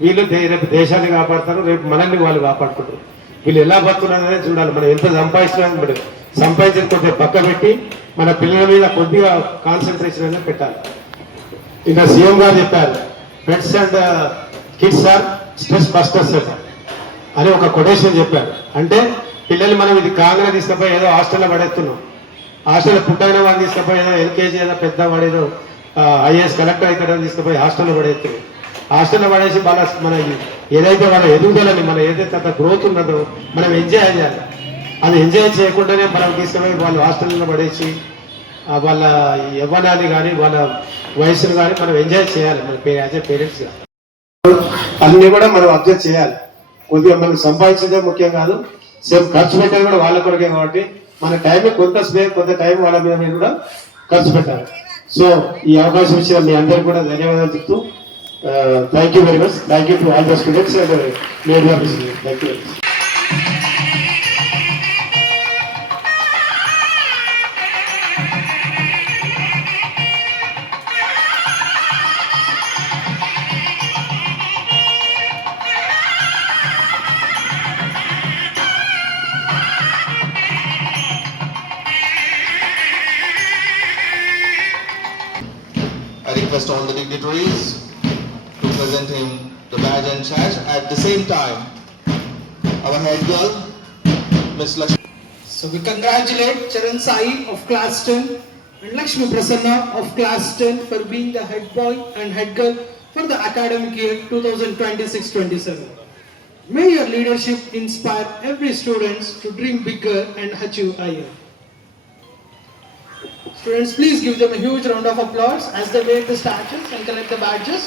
వీళ్ళు రేపు దేశాన్ని కాపాడుతారు, రేపు మనల్ని వాళ్ళు కాపాడుకుంటారు. వీళ్ళు ఎలా బతుకున్నారు అనేది చూడాలి. మనం ఎంత సంపాదించిన కొద్దిగా పక్క పెట్టి మన పిల్లల మీద కొద్దిగా కాన్సన్ట్రేషన్ అనేది పెట్టాలి. ఇంకా సీఎం గారు చెప్పారు, pets and kids are stress busters అని ఒక కొటేషన్ చెప్పారు. అంటే పిల్లలు మనం ఇది కాంగ్రెస్ తీసుకపోయి ఏదో హాస్టల్లో పడేస్తున్నాం, హాస్టల్లో పుట్టైన వాళ్ళు తీసుకపోయి ఏదో ఎల్కేజీ ఏదో పెద్ద వాడేదో ఐఏఎస్ కలెక్టర్ అవుతాడని తీసుకుపోయి హాస్టల్లో పడేస్తున్నాం. హాస్టల్లో పడేసి మన ఏదైతే వాళ్ళ ఎదుగుదలని మన ఏదైతే అంత గ్రోత్ ఉన్నదో మనం ఎంజాయ్ చేయాలి. అది ఎంజాయ్ చేయకుండానే మనం తీసుకుపోయి వాళ్ళు హాస్టల్లో పడేసి వాళ్ళ యవ్వనాన్ని కానీ వాళ్ళ వయసును కానీ మనం ఎంజాయ్ చేయాలి. మన యాజ్ ఏ పేరెంట్స్గా అన్నీ కూడా మనం అబ్జర్వ్ చేయాలి. కొద్దిగా మనం సంపాదించేదే ముఖ్యం కాదు, సేమ్ ఖర్చు పెట్టేది కూడా వాళ్ళ కొరకే. కాబట్టి మన టైం కొంత టైం వాళ్ళ మీద కూడా ఖర్చు పెట్టాలి. సో ఈ అవకాశం ఇచ్చిన మీ అందరికీ కూడా ధన్యవాదాలు చెప్తూ thank you very much. Thank you to all the students and media officers. Thank you very much. I request all the dignitaries to present him the badge and sash. At the same time, our head girl, Miss Lakshmi. So we congratulate Charan Sai of class 10 and Lakshmi Prasanna of class 10 for being the head boy and head girl for the academic year 2026-27. May your leadership inspire every student to dream bigger and achieve higher. Students, please give them a huge round of applause as they wave the statues and collect the badges.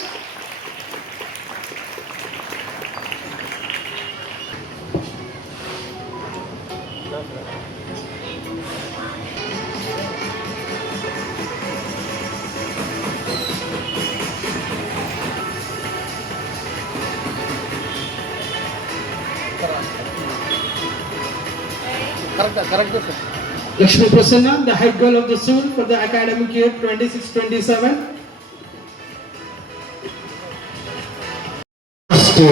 Lakshmi Prasanna, the head girl of the school for the academic year 26-27. To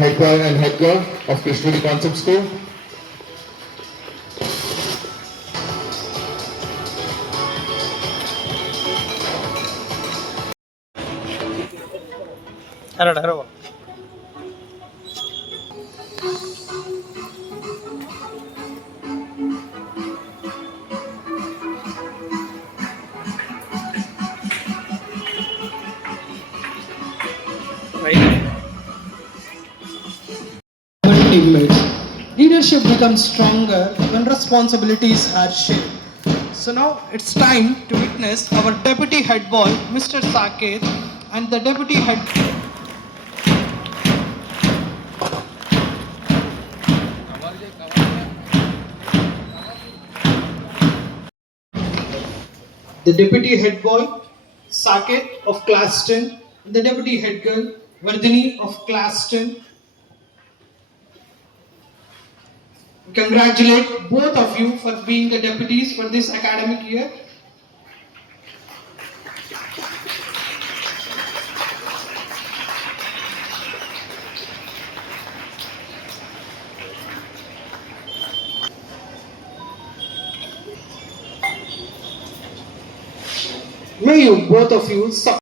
head boy and head girl of Krishnudi Concept School. Teammates. Leadership becomes stronger when responsibilities are shared. So now it's time to witness our deputy head boy, Mr. Saket, and the deputy head. The deputy head boy, Saket of class 10, and the deputy head girl, Vardhini of class 10. Congratulate both of you for being the deputies for this academic year. May you both of you suck.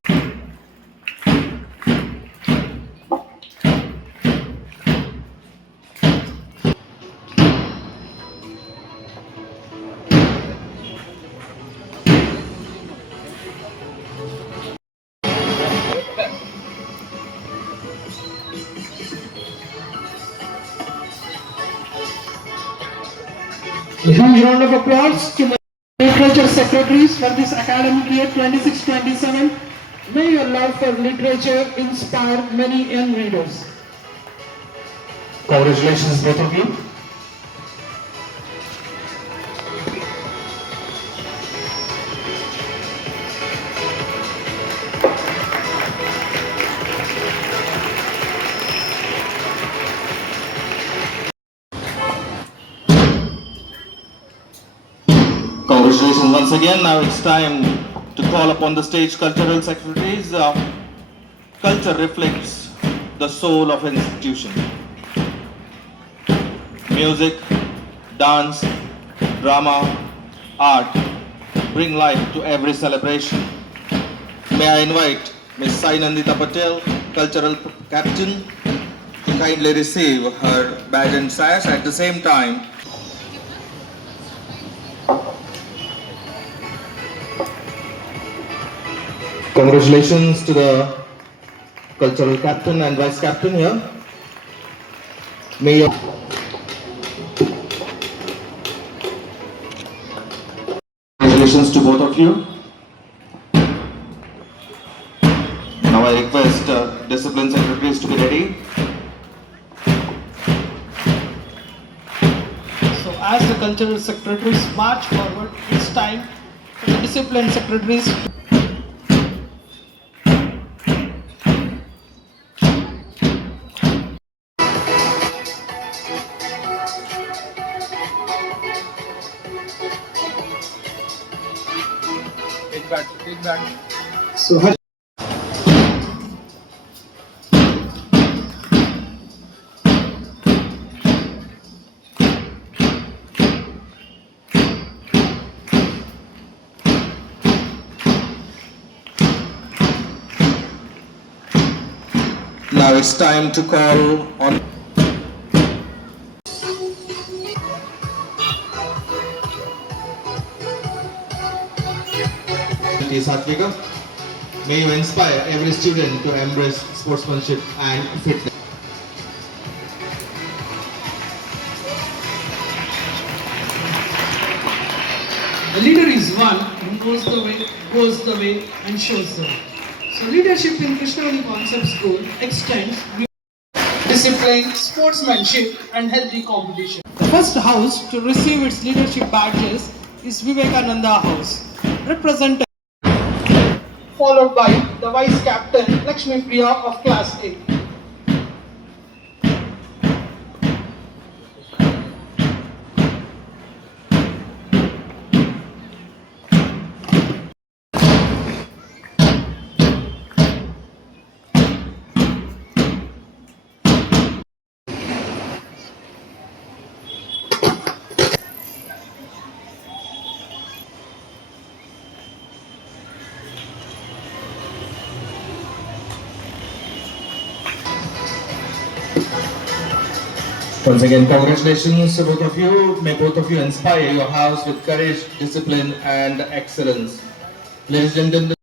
A huge round of applause to my literature secretaries for this academic year 26-27. May your love for literature inspire many young readers. Congratulations, both of you. Congratulations once again. Now it's time to call upon the stage cultural secretaries. Culture reflects the soul of an institution. Music, dance, drama, art bring life to every celebration. May I invite Ms. Sai Nandita Patel, Cultural Captain, to kindly receive her badge and sash. At the same time, congratulations to the Cultural Captain and Vice Captain here. May your congratulations to both of you. Now I request discipline secretaries to be ready. So as the cultural secretaries march forward, it's time for the discipline secretaries. Take back. So Now it's time to call on Satvika. May you inspire every student to embrace sportsmanship and fitness. the leader is one who goes the way and shows the way. So leadership in Krishnavati Concept School extends discipline, sportsmanship and healthy competition. The first house to receive its leadership badges is Vivekananda House, represented, followed by the Vice Captain Lakshmi Priya of Class A. Once again, congratulations to both of you. May both of you inspire your house with courage, discipline, and excellence. Ladies and gentlemen.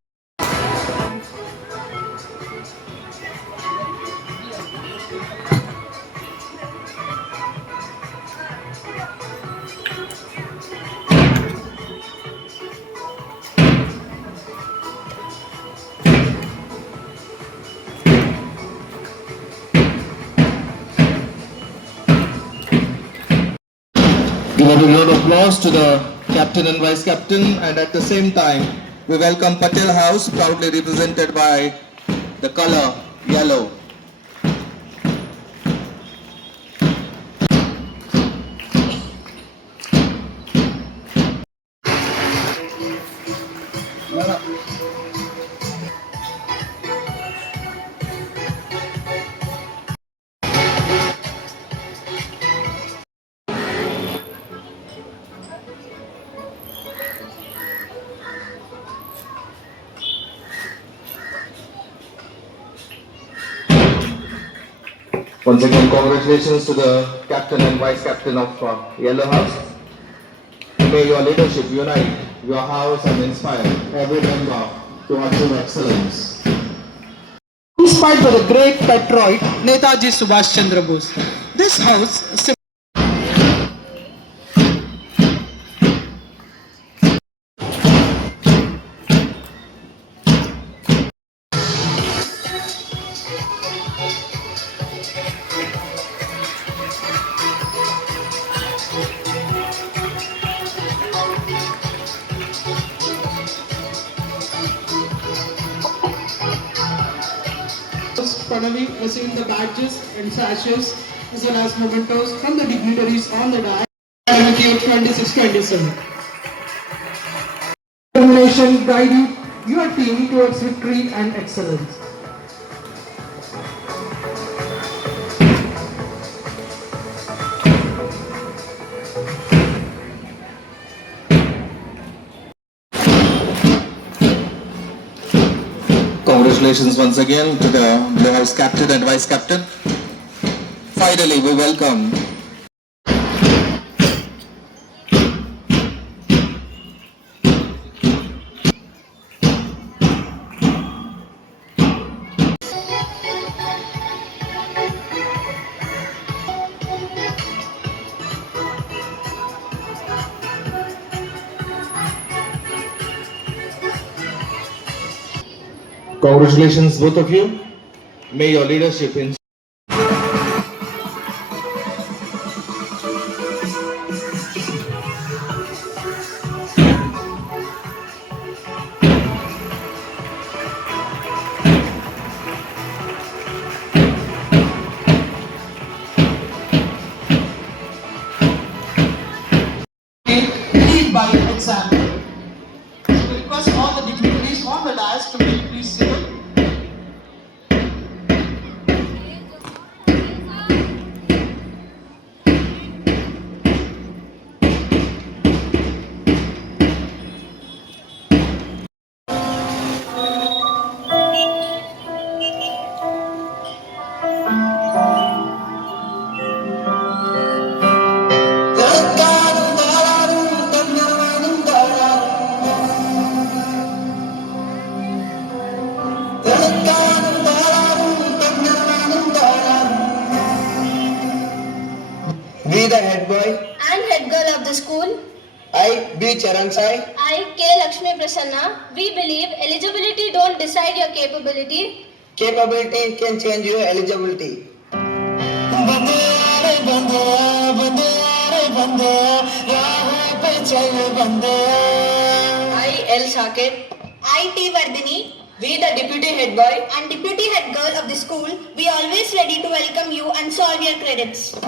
Give a round of applause to the captain and vice captain, and at the same time, we welcome Patel House, proudly represented by the color yellow. Once again, congratulations to the captain and vice captain of Yellow House. May your leadership unite your house and inspire every member to achieve excellence. Inspired by the great patriot Netaji Subhash Chandra Bose. This house Pranavi receiving the badges and sashes as well as mementos from the dignitaries on the dais. With 26-27. Determination guiding your team towards victory and excellence. Congratulations once again to the Blue House captain and vice captain. Finally, we welcome Congratulations both of you. May your leadership in Lead by example. We request all the dignitaries on the dais to be please seated. Be the head boy. And head girl of the school. I be Charan Sai. I, K. Lakshmi Prasanna. We believe eligibility don't decide your capability. Capability can change your eligibility. I, L. Saket. I, T. Vardhini. We, the deputy head boy and deputy head girl of the school, we always ready to welcome you and solve your credits. We,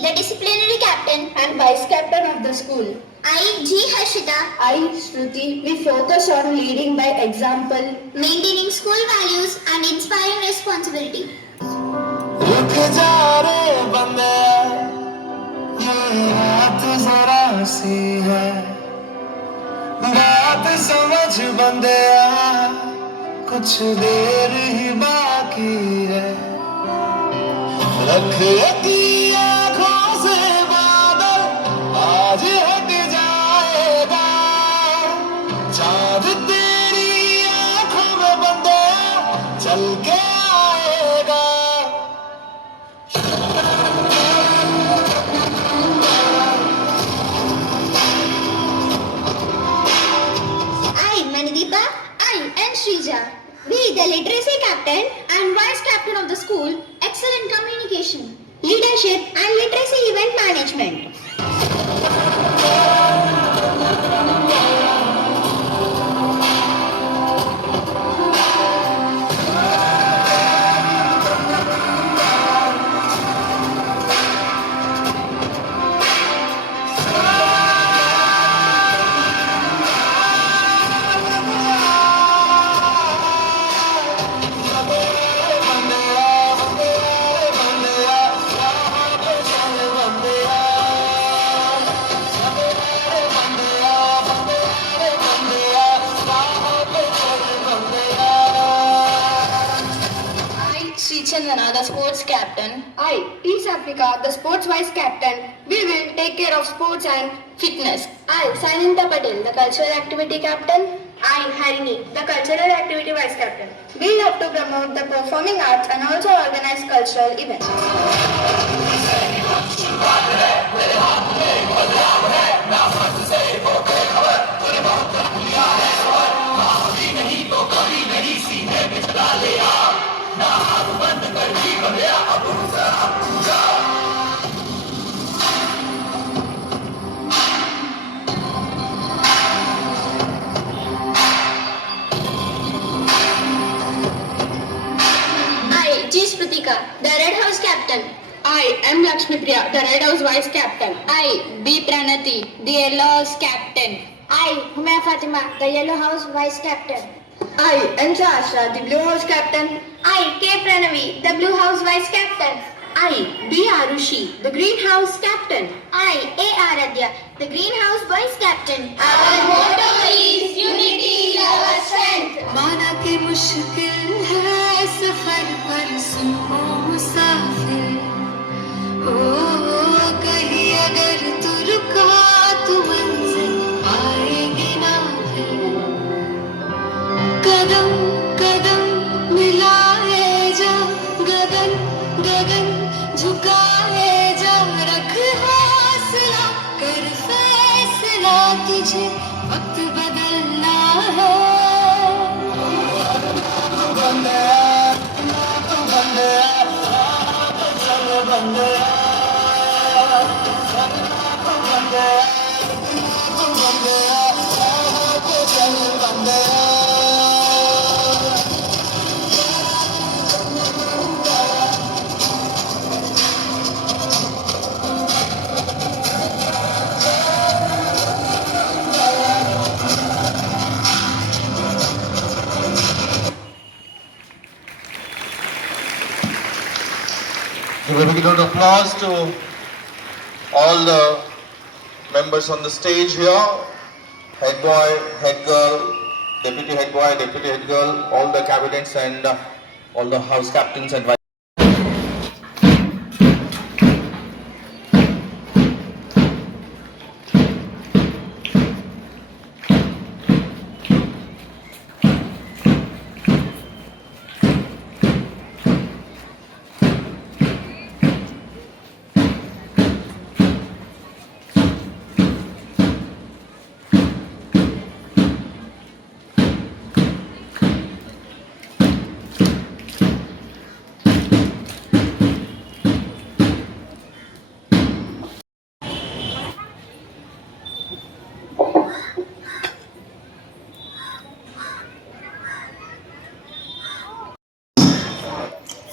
the disciplinary captain and vice captain of the school. I, G. Harshita. I, Shruti. We focus on leading by example, maintaining school values and inspiring responsibility. रुक जा रे बंदे, ये रात जरा सी है, बात समझ बंदे, कुछ देर ही बाकी है, रख की आँखों से बादल आज हट जाएगा, चाँद तेरी आँखों में बंदे चल के आएगा. I, Manideepa. I, and Shrija. We, the literacy captain and vice captain of the school, excellent communication, leadership and literacy event management. Sundana, the sports captain. I, T. Africa, the sports vice captain. We will take care of sports and fitness. I, Sainanta Patel, the cultural activity captain. I, Harini, the cultural activity vice captain. We have to promote the performing arts and also organize cultural events. I, G. Spritika, the Red House captain. I, M. Lakshmi Priya, the Red House vice captain. I, B. Pranati, the Yellow House captain. I, Humaya Fatima, the Yellow House vice captain. I, N. Asha, the Blue House captain. I, K. Pranavi, the Blue House vice captain. I, B. Arushi, the Green House captain. I, A. Aradhya, the Green House vice captain. Our motto is unity, love and strength. माना कि मुश्किल है सफर पर सुनो मुसाफिर ओ कहीं अगर तू रुका तो मंजिल आएगी ना फिर कदम कदम मिलाए जा गगन गगन झुकाए जा रख हौसला कर फैसला तुझे वक्त बदलना है Give a big round of applause to all the members on the stage here. Head boy, head girl, deputy head boy, deputy head girl, all the cabinets and all the house captains and vice.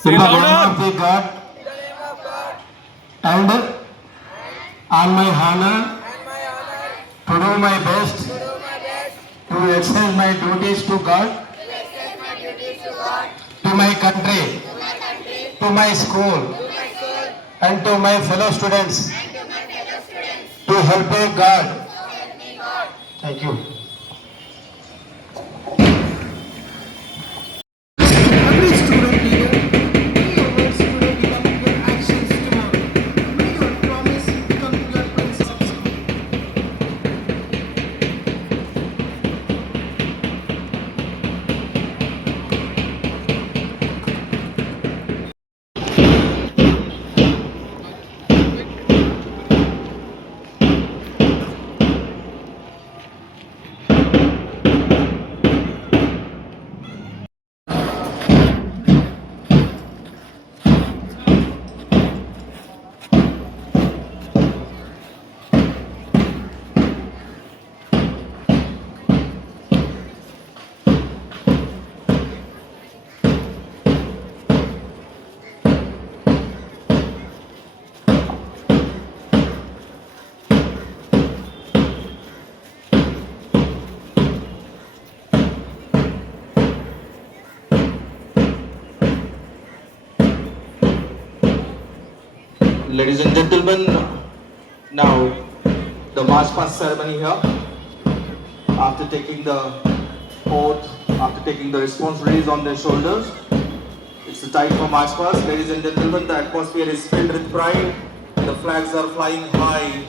In the name of the God and on my honor to do my best to exercise my duties to God, to my country, to my school and to my fellow students to help me God. Thank you. Every student leader, may your words today become your actions tomorrow. May your promise become your principles. Ladies and gentlemen, now the march past ceremony here. After taking the oath, after taking the responsibilities on their shoulders, It's the time for March past. Ladies and gentlemen, the atmosphere is filled with pride. The flags are flying high.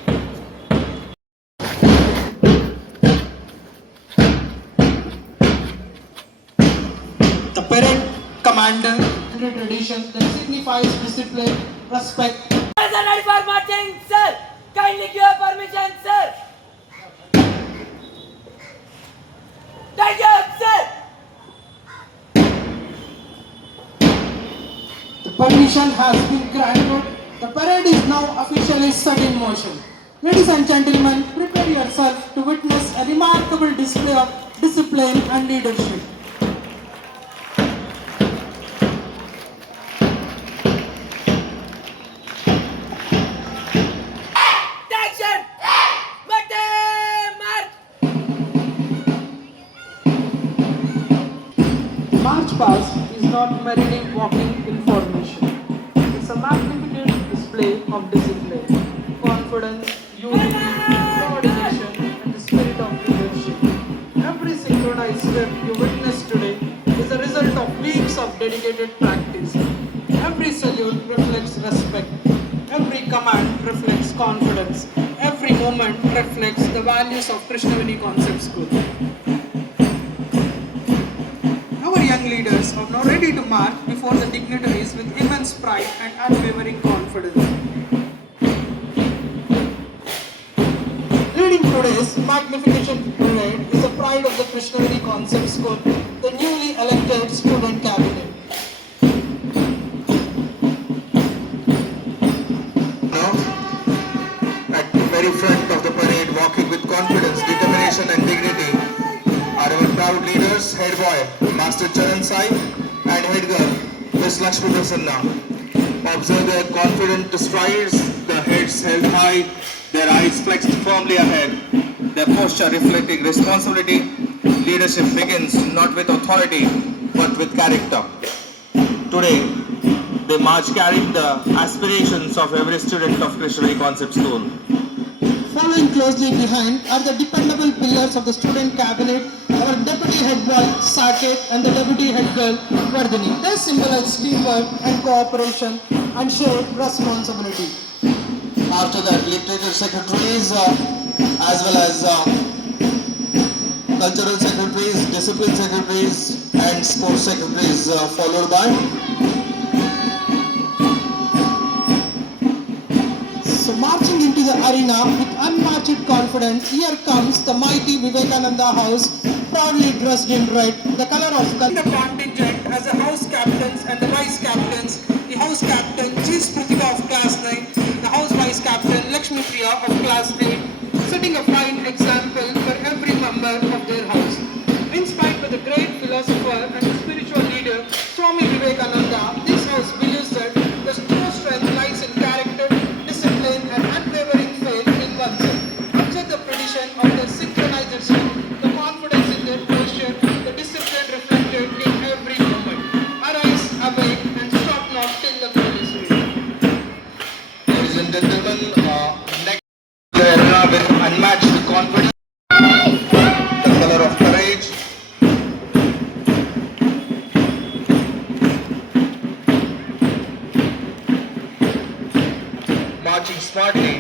The parade commander, the tradition that signifies discipline, respect. Sir, ready for marching, sir. Kindly give your permission, sir. Thank you, sir. The permission has been granted. The parade is now officially set in motion. Ladies and gentlemen, prepare yourself to witness a remarkable display of discipline and leadership. Attention! March! March past is not merely walking in formation. It's a magnificent display of discipline, confidence, unity, coordination, and the spirit of leadership. Every synchronized step you witness today is a result of weeks of dedicated practice. Every salute reflects respect. Every command reflects confidence. Every moment reflects the values of Krishnaveni Concept School. Our young leaders are now ready to march before the dignitaries with immense pride and unwavering confidence. Leading today's magnification parade is the pride of the Krishnaveni Concept School, the newly elected student cabinet. At the very front of the parade, walking with confidence, determination and dignity, are our proud leaders, head boy, Master Charan Sai, and head girl, Miss Lakshmi Prasanna. Observe their confident strides, their heads held high, their eyes flexed firmly ahead, their posture reflecting responsibility. Leadership begins not with authority, but with character. Today, they march carrying the aspirations of every student of Krishnaveni Concept School. Following closely behind are the dependable pillars of the student cabinet, our deputy head boy Saket and the deputy head girl Vardhini. They symbolize teamwork and cooperation and shared responsibility. After that, literature secretaries as well as cultural secretaries, discipline secretaries and sports secretaries followed by. So marching into the arena with unmatched confidence, here comes the mighty Vivekananda House, proudly dressed in red, the color of the contingent as the house captains and the vice captains. The house captain G. Spritika of class 9, the house vice captain Lakshmi Priya of class 8, setting a fine example for every member of their house. Inspired by the great philosopher and spiritual leader Swami Vivekananda, this house believes that the true strength lies in character, discipline and unwavering faith in oneself. Observe the tradition of their synchronized step, the confidence in their posture, the discipline reflected in every moment. Arise, awake and stop not till the goal is reached. Ladies and gentlemen, next the arena with unmatched confidence, the color of courage. Marching smartly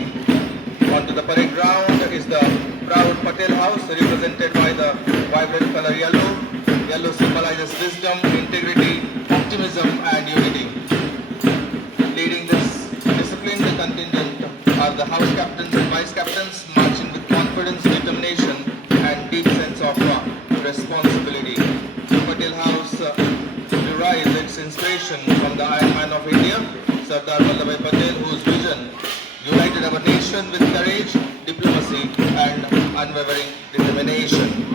onto the parade ground is the proud Patel House, represented by the vibrant color yellow. Yellow symbolizes wisdom, integrity, optimism and unity. Leading this discipline, the contingent are the house captains and vice captains, marching with confidence, determination and deep sense of responsibility. Patel House derives its inspiration from the Iron Man of India, Sardar Vallabhbhai Patel, whose vision united our nation with courage, diplomacy and unwavering determination.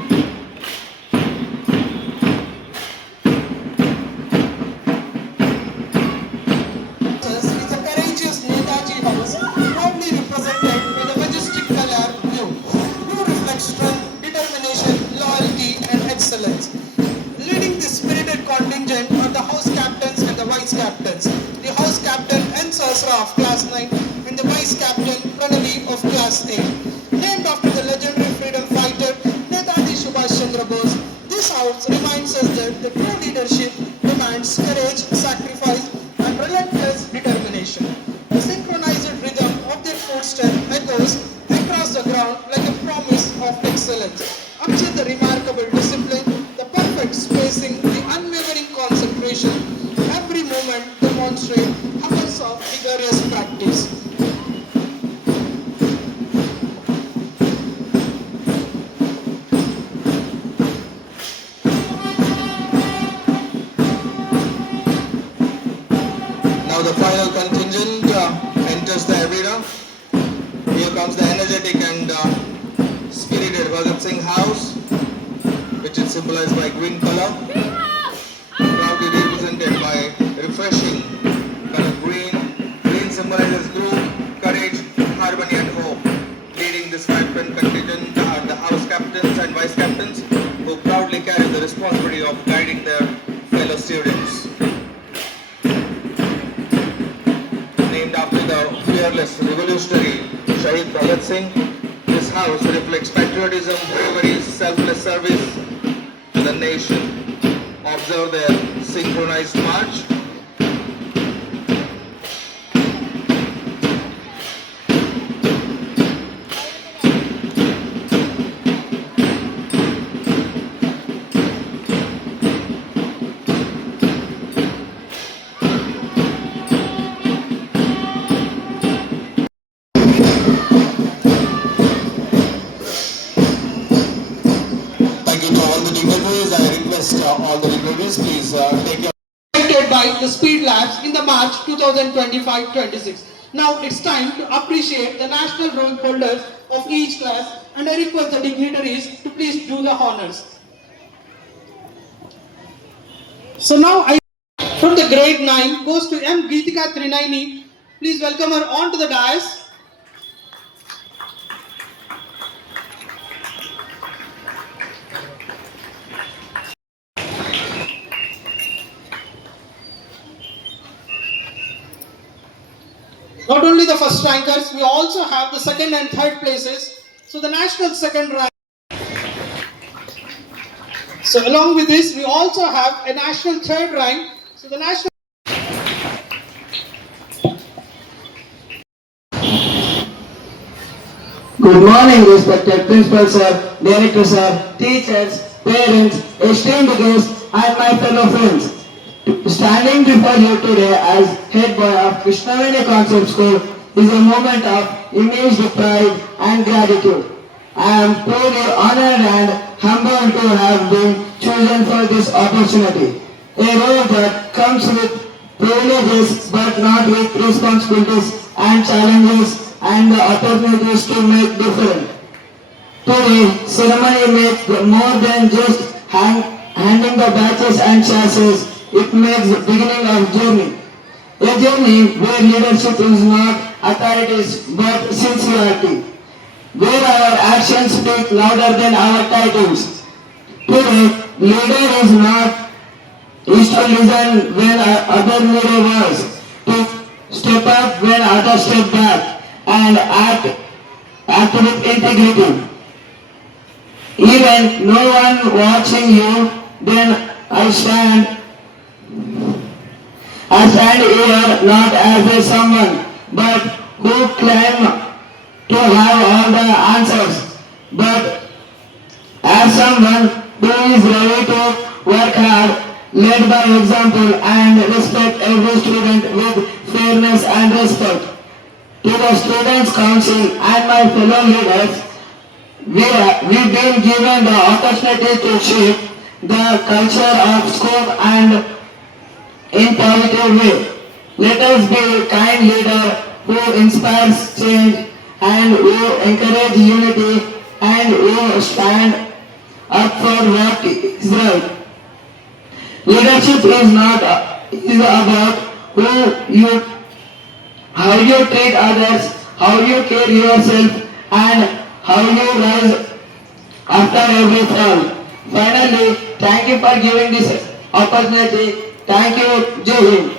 Is a courageous Netaji House, proudly represented with a majestic color blue. Blue reflects strength, determination, loyalty, and excellence. Leading this spirited contingent are the house captains and the vice captains. The house captain N. Sahasra of class 9 and the vice captain Pranavi of class 8. Named after the legendary freedom fighter Netaji Subhash Chandra Bose, this house reminds us that the true leadership demands courage, sacrifice, Now the final contingent enters the arena. Here comes the energetic and spirited Bhagat Singh House, which is symbolized by green color, proudly represented by refreshing color green. Green symbolizes groove, courage, harmony and hope. Leading this vibrant contingent are the house captains and vice captains who proudly carry the responsibility of guiding their fellow students. Named after the fearless revolutionary Shahid Bhagat Singh, this house reflects patriotism, bravery, selfless service to the nation. Observe their synchronized march. Thank you to all the dignitaries. I request all the dignitaries, please take your Conducted by the Speed Labs in the March 2025-26. Now it's time to appreciate the national role holders of each class, and I request the dignitaries to please do the honors. So now I, from the grade 9, goes to M. Geetika Trinaini. Please welcome her onto the dais. Not only the first rankers, we also have the second and third places. So the national second rank. So along with this, we also have a national third rank. So the national. Good morning, respected principal sir, director sir, teachers, parents, esteemed guests, and my fellow friends. Standing before you today as head boy of Krishnaveni Concept School is a moment of immense pride and gratitude. I am truly honored and humbled to have been chosen for this opportunity. A role that comes with privileges but not with responsibilities and challenges and the opportunities to make difference. Today, ceremony makes more than just handing the badges and chassis. It makes the beginning of journey. A journey where leadership is not authorities but sincerity. Where our actions speak louder than our titles. Today, leader is to listen when other leader was, to step up when others step back, and act with integrity. Even no one watching you, then I stand here not as a someone, but who claim to have all the answers, but as someone who is ready to work hard, led by example and respect every student with fairness and respect. To the Students' Council and my fellow leaders, we've been given the opportunity to shape the culture of school and in positive way. Let us be a kind leader who inspires change and who encourage unity and who stand up for what is right. Leadership is about how you treat others, how you care yourself, and how you rise after every fall. Finally, thank you for giving this opportunity. Thank you, Jai Hind.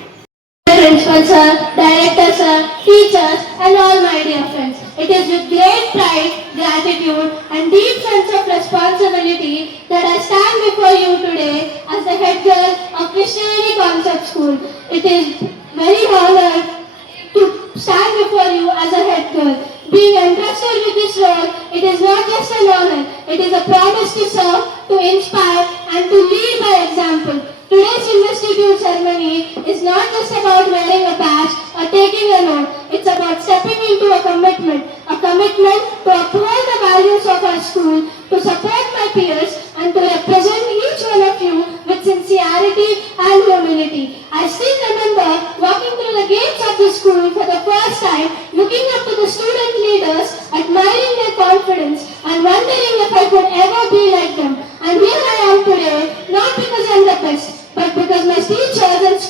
Principal sir, director sir, teachers and all my dear friends. It is with great pride, gratitude and deep sense of responsibility that I stand before you today as the head girl of Krishnaveni Concept School. It is very honored to stand before you as a head girl. Being entrusted with this role, it is not just an honor, it is a promise to serve, to inspire and to lead by example. Today's investiture ceremony is not just about wearing a badge or taking a note. It's about stepping into a commitment to uphold the values of our school, to support my peers and to represent each one of you with sincerity and humility. I still remember walking through the gate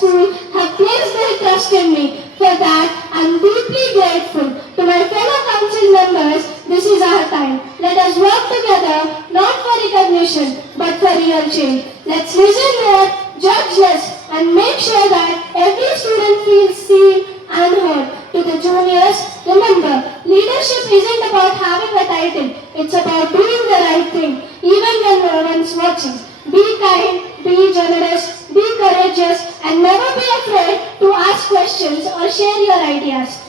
school have placed their trust in me. For that, I am deeply grateful. To my fellow council members, this is our time. Let us work together, not for recognition, but for real change. Let's listen more, judge less, and make sure that every student feels seen and heard. To the juniors, remember, leadership isn't about having a title. It's about doing the right thing, even when no one's watching. Be kind, be generous, be courageous, and never be afraid to ask questions or share your ideas.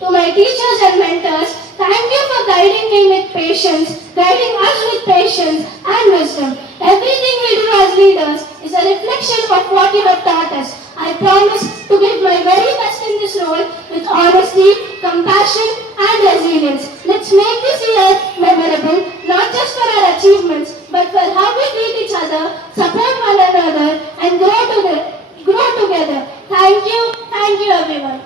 To my teachers and mentors, thank you for guiding me with patience, guiding us with patience and wisdom. Everything we do as leaders is a reflection of what you have taught us. I promise to give my very best in this role with honesty, compassion, and resilience. Let's make this year memorable, not just for our achievements, but for how we treat each other, support one another, and grow together. Thank you everyone.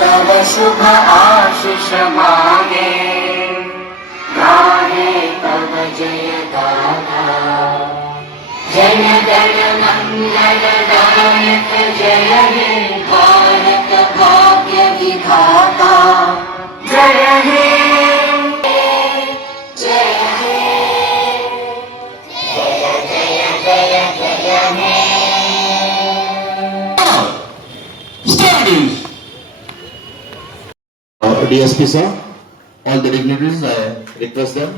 तव शुभ आशीष मागे गाहे तव जय गाथा जन गण मंगल दायक जय हे भारत भाग्य विधाता जय हे जय हे जय जय जय जय हे DSP sir, all the dignitaries, I request them